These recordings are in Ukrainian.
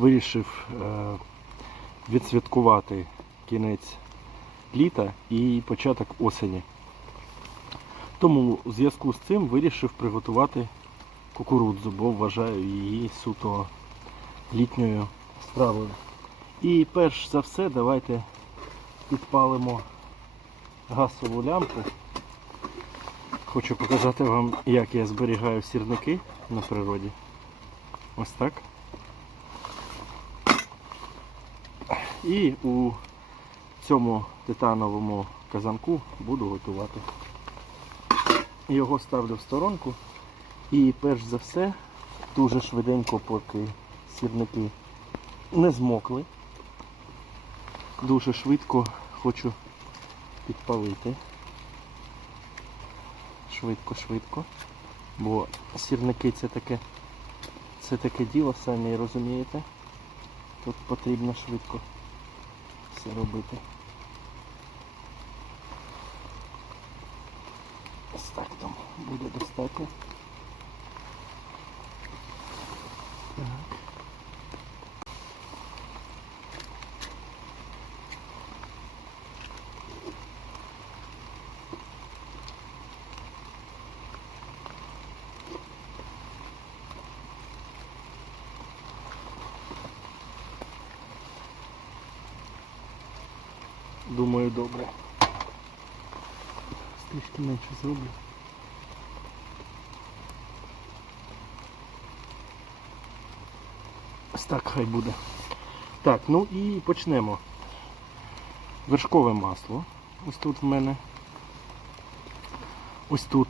вирішив е, відсвяткувати кінець літа і початок осені. Тому у зв'язку з цим вирішив приготувати кукурудзу, бо вважаю її суто літньою стравою. І перш за все давайте підпалимо газову лямпу. Хочу показати вам, як я зберігаю сірники на природі. Ось так. І у цьому титановому казанку буду готувати. Його ставлю в сторонку. І перш за все, дуже швиденько, поки сірники не змокли. Дуже швидко хочу підпалити. Швидко, швидко. Бо сірники це таке, це таке діло, самі розумієте. Тут потрібно швидко все робити. Ось так там буде достатньо. Думаю, добре. Трішки менше зроблю. Ось так хай буде. Так, ну і почнемо. Вершкове масло. Ось тут в мене. Ось тут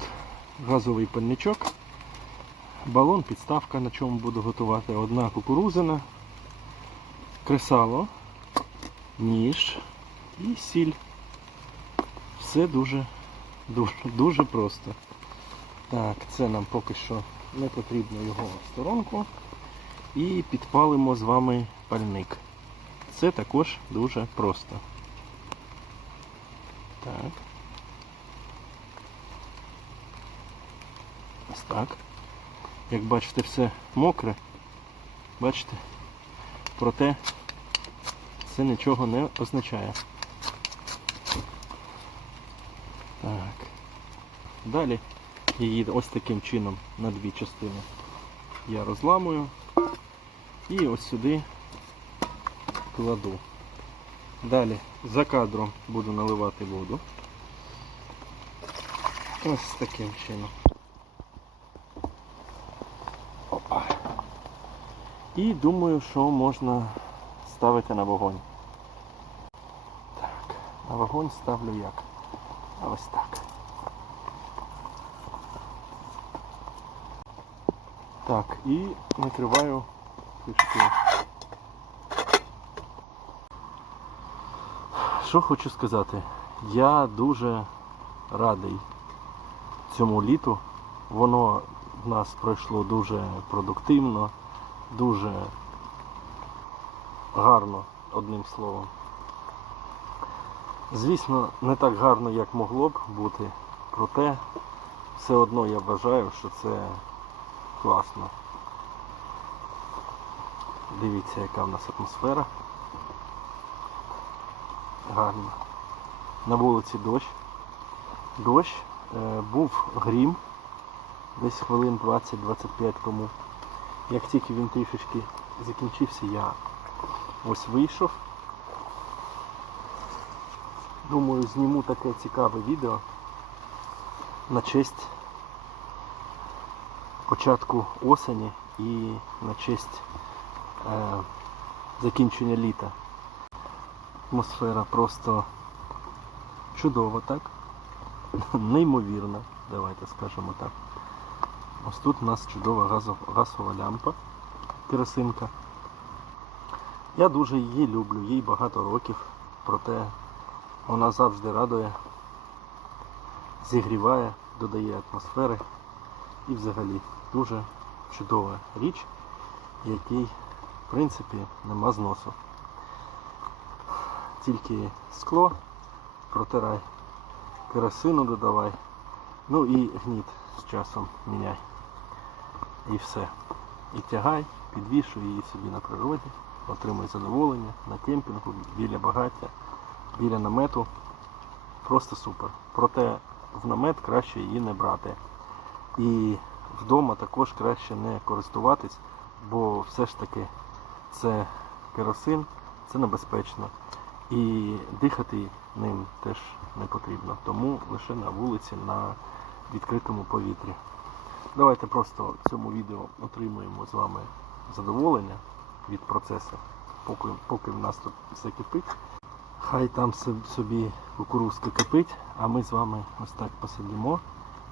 газовий пальничок. Балон, підставка, на чому буду готувати. Одна кукурузина, кресало, ніж і сіль. Все дуже, дуже, дуже просто. Так, це нам поки що не потрібно його сторонку. І підпалимо з вами пальник. Це також дуже просто. Так. Ось так. Як бачите, все мокре. Бачите? Проте це нічого не означає. Далі її ось таким чином на дві частини я розламую і ось сюди кладу. Далі за кадром буду наливати воду. Ось таким чином. Опа. І думаю, що можна ставити на вогонь. Так, на вогонь ставлю як? А Ось так. Так, і накриваю кришкою. Що хочу сказати? Я дуже радий цьому літу. Воно в нас пройшло дуже продуктивно, дуже гарно, одним словом. Звісно, не так гарно, як могло б бути, проте все одно я вважаю, що це класно. Дивіться, яка в нас атмосфера. Гарно. На вулиці дощ. Дощ, е, був грім, десь хвилин 20-25 тому. Як тільки він трішечки закінчився, я ось вийшов. Думаю, зніму таке цікаве відео на честь початку осені і на честь е, закінчення літа. Атмосфера просто чудова, так? Неймовірна, давайте скажемо так. Ось тут у нас чудова газов, газова лямпа, керосинка. Я дуже її люблю, їй багато років, проте вона завжди радує, зігріває, додає атмосфери і взагалі дуже чудова річ, якій в принципі нема зносу. Тільки скло протирай, керосину додавай, ну і гніт з часом міняй. І все. І тягай, підвішую її собі на природі, отримую задоволення на кемпінгу, біля багаття, біля намету. Просто супер. Проте в намет краще її не брати. І вдома також краще не користуватись, бо все ж таки це керосин, це небезпечно. І дихати ним теж не потрібно. Тому лише на вулиці, на відкритому повітрі. Давайте просто в цьому відео отримуємо з вами задоволення від процесу, поки, поки в нас тут все кипить. Хай там собі кукурузка кипить, а ми з вами ось так посидимо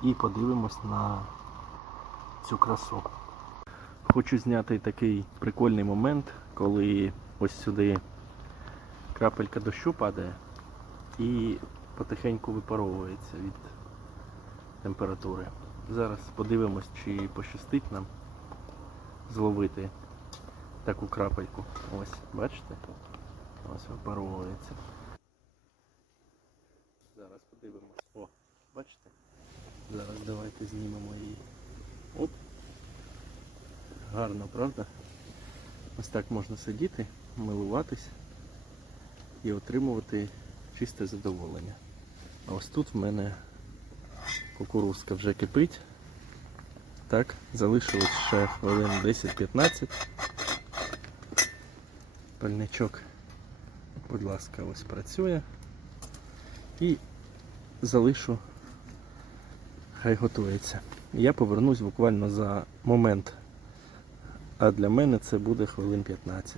і подивимось на цю красу. Хочу зняти такий прикольний момент, коли ось сюди крапелька дощу падає і потихеньку випаровується від температури. Зараз подивимось, чи пощастить нам зловити таку крапельку. Ось, бачите? Ось випаровується. Зараз подивимось. О, бачите? Зараз давайте знімемо її. Оп. Гарно, правда? Ось так можна сидіти, милуватись і отримувати чисте задоволення. А ось тут в мене кукурузка вже кипить. Так, залишилось ще хвилин 10-15. Пальничок, будь ласка, ось працює. І залишу, хай готується. Я повернусь буквально за момент. А для мене це буде хвилин 15.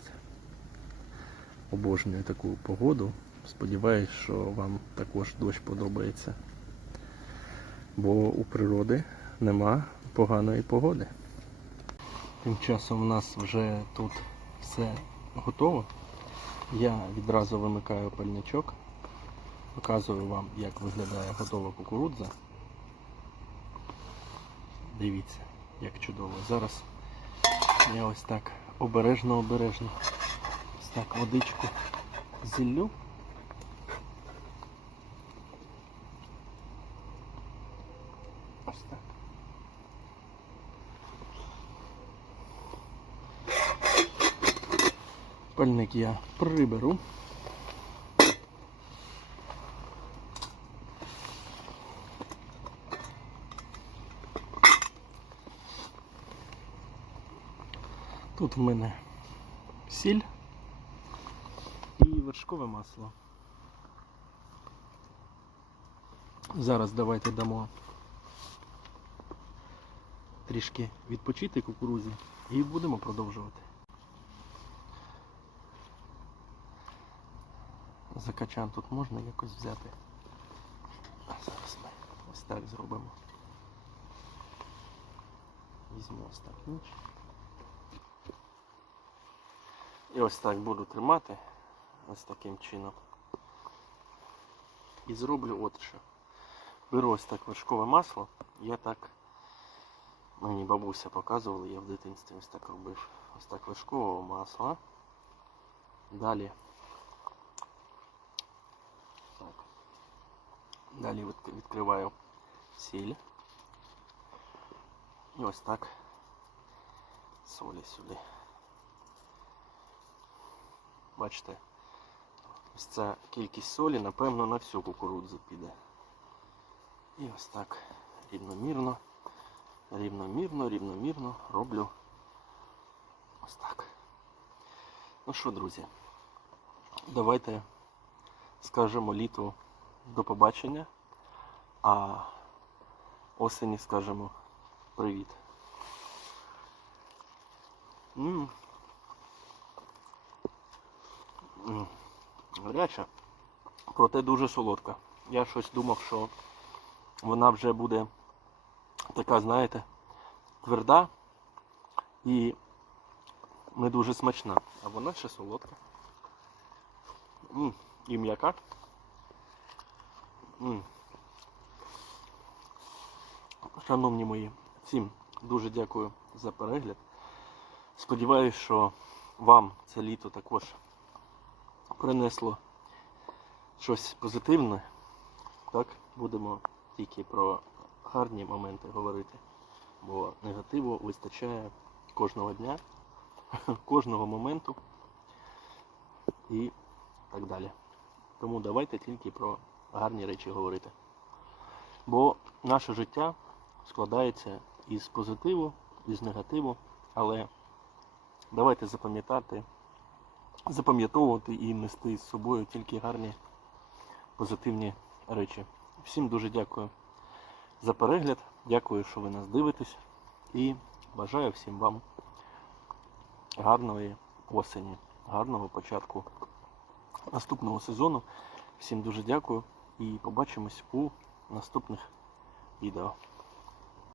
Обожнюю таку погоду. Сподіваюсь, що вам також дощ подобається. Бо у природи нема поганої погоди. Тим часом у нас вже тут все готово. Я відразу вимикаю пальничок. Показую вам, як виглядає готова кукурудза. Дивіться, як чудово. Зараз я ось так обережно-обережно. Ось так водичку зіллю. Ось так. Пальник я приберу. Тут в мене сіль і вершкове масло. Зараз давайте дамо трішки відпочити кукурузі і будемо продовжувати. Закачан тут можна якось взяти. А зараз ми ось так зробимо. Візьму ось так ніч. І ось так буду тримати. Ось таким чином. І зроблю от що. Беру ось так вершкове масло. Я так, мені бабуся показувала, я в дитинстві ось так робив. Ось так вершкового масла. Далі. Так. Далі відкриваю сіль. І ось так солі сюди. Бачите, ось ця кількість солі, напевно, на всю кукурудзу піде. І ось так рівномірно, рівномірно, рівномірно роблю ось так. Ну що, друзі, давайте скажемо літу до побачення, а осені скажемо привіт. М. М, Гаряча, проте дуже солодка. Я щось думав, що вона вже буде така, знаєте, тверда і не дуже смачна. А вона ще солодка. М, І м'яка. М. Шановні мої, всім дуже дякую за перегляд. Сподіваюсь, що вам це літо також принесло щось позитивне. Так, будемо тільки про гарні моменти говорити, бо негативу вистачає кожного дня. кожного моменту і так далі. Тому давайте тільки про гарні речі говорити. Бо наше життя складається із позитиву, із негативу, але давайте запам'ятати, запам'ятовувати і нести з собою тільки гарні позитивні речі. Всім дуже дякую за перегляд. Дякую, що ви нас дивитесь. І бажаю всім вам гарної осені, гарного початку наступного сезону. Всім дуже дякую і побачимось у наступних відео.